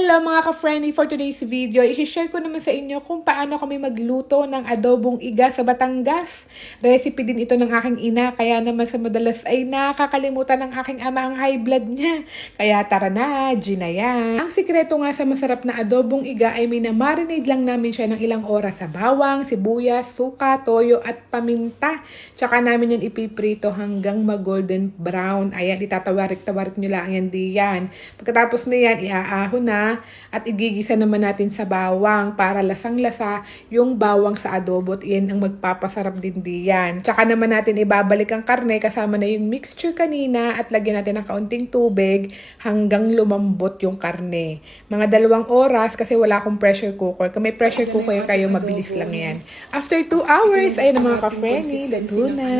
Hello mga ka-friendly for today's video. I-share ko naman sa inyo kung paano kami magluto ng adobong iga sa Batangas. Recipe din ito ng aking ina, kaya naman sa madalas ay nakakalimutan ng aking ama ang high blood niya. Kaya tara na, Gina yan. Ang sikreto nga sa masarap na adobong iga ay minamarinade lang namin siya ng ilang oras sa bawang, sibuyas, suka, toyo at paminta. Tsaka namin yan ipiprito hanggang mag-golden brown. Ayan, itatawarik-tawarik nyo lang yan diyan. Pagkatapos na yan, iaahon na at igigisa naman natin sa bawang para lasang-lasa yung bawang sa adobo at yan ang magpapasarap din diyan. Tsaka naman natin ibabalik ang karne kasama na yung mixture kanina at lagyan natin ng kaunting tubig hanggang lumambot yung karne. Mga dalawang oras kasi wala akong pressure cooker. Kung may pressure cooker kayo, mabilis lang yan. After 2 hours, ayun ang mga ka-friendly, luto na.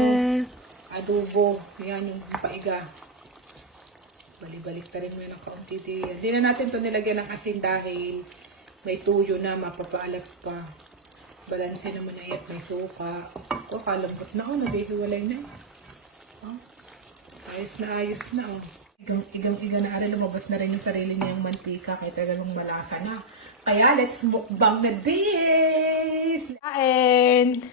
Adobo, yan yung paiga. Balik-balik ta rin mo yun ng kaunti din. Hindi na natin to nilagyan ng asin dahil may tuyo na, mapapaalat pa. Balanse naman na yan, may suka. O, kalambot na, oh, naghihiwalay na. Oh, ayos na ayos na, oh. Igang, igang, iga na ari, lumabas na rin yung sarili niyang mantika, kaya talagang malasa na. Kaya, let's mukbang na this! Kain!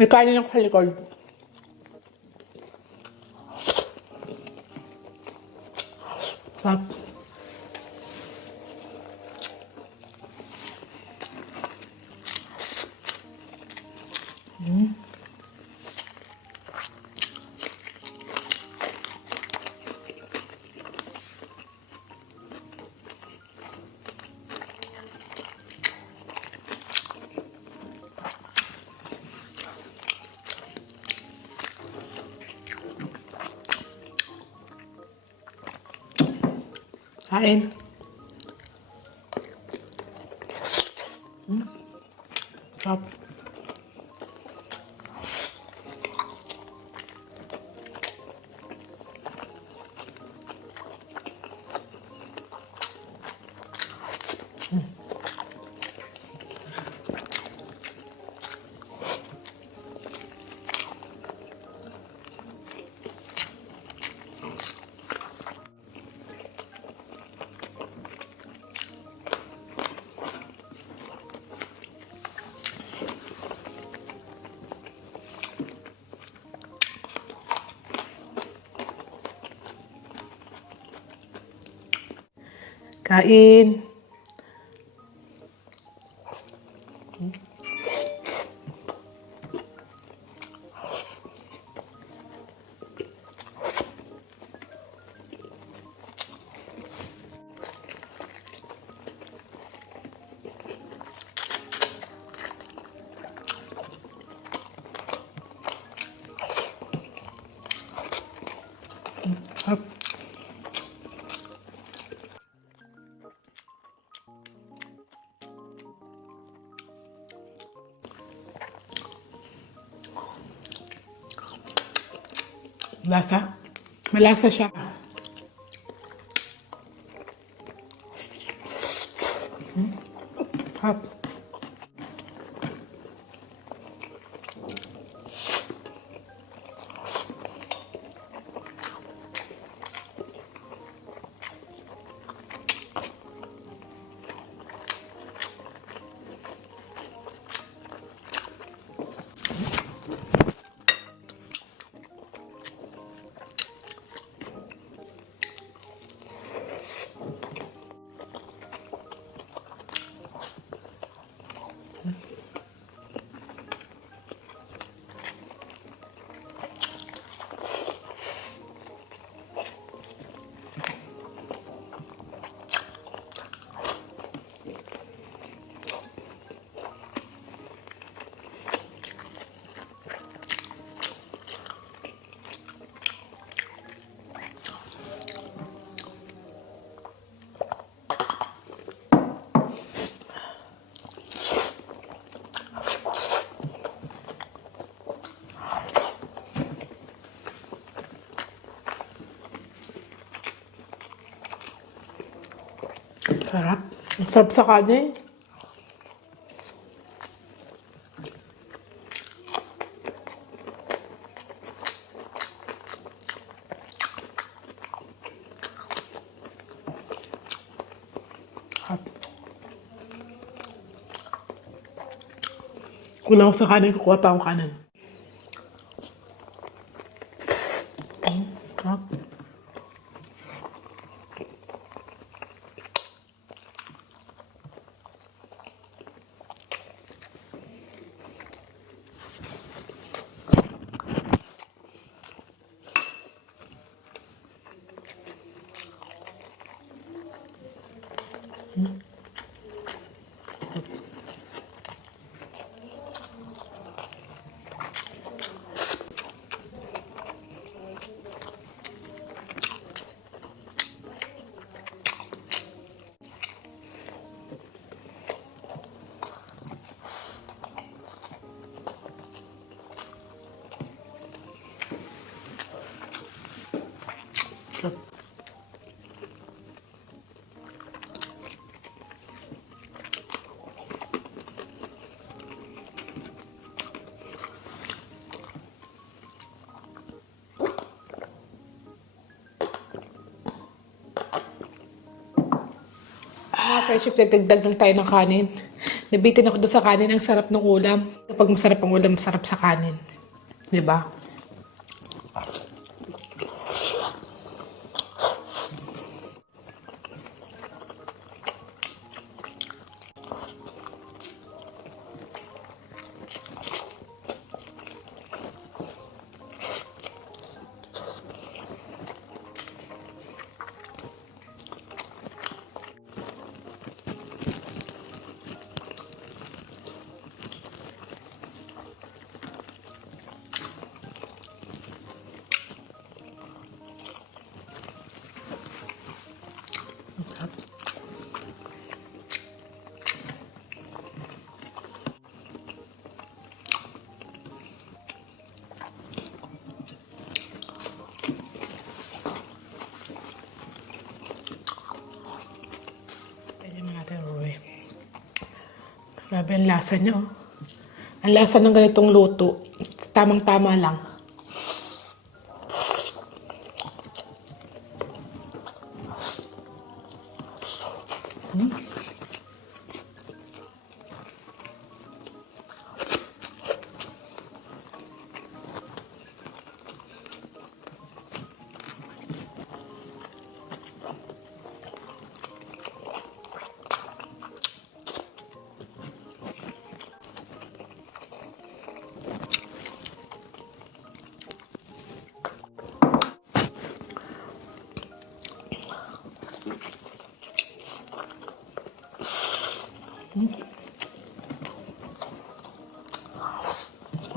May kanin ako sa likod. Sarap. Mm. Kain. Mm. Sarap. Kain. Lasa? Malasa siya. Hmm? ครับสับสกอร์นี้ครับคุณเอาสกอร์นี้ก็กลัวเตาขาหนึ่ง friendship, nagdagdag lang tayo ng kanin. Nabitin ako doon sa kanin. Ang sarap ng ulam. Kapag masarap ang ulam, masarap sa kanin. Di ba? Grabe ang lasa niya, oh. Ang lasa ng ganitong luto. Tamang-tama lang.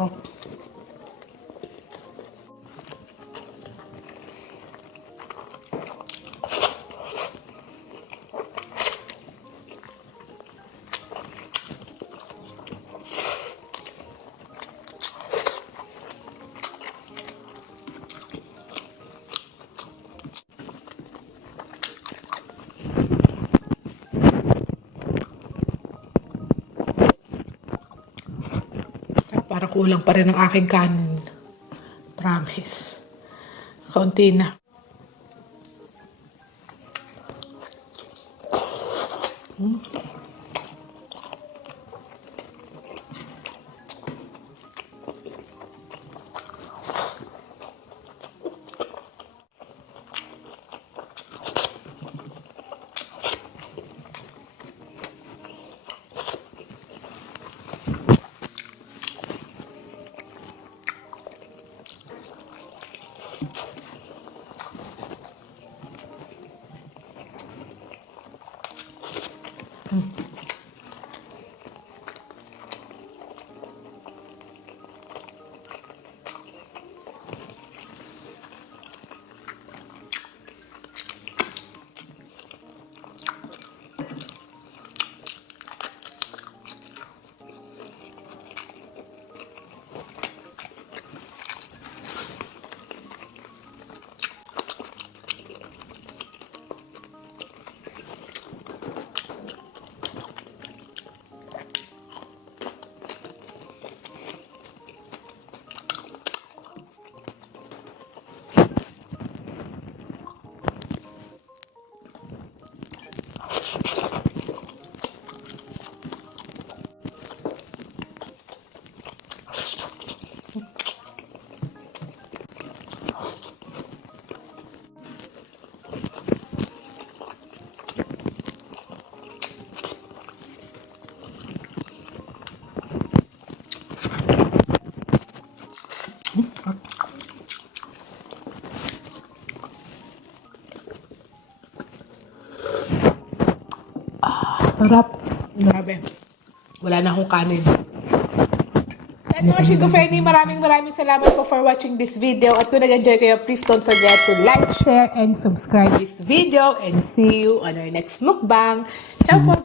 Oh. kulang pa rin ang aking kanin. Promise. Kaunti na. Mm. Sarap. Grabe. Wala na akong kanin. At mga Shigo Fernie, maraming maraming salamat po for watching this video. At kung nag-enjoy kayo, please don't forget to like, share, and subscribe this video. And see you on our next mukbang. Ciao po!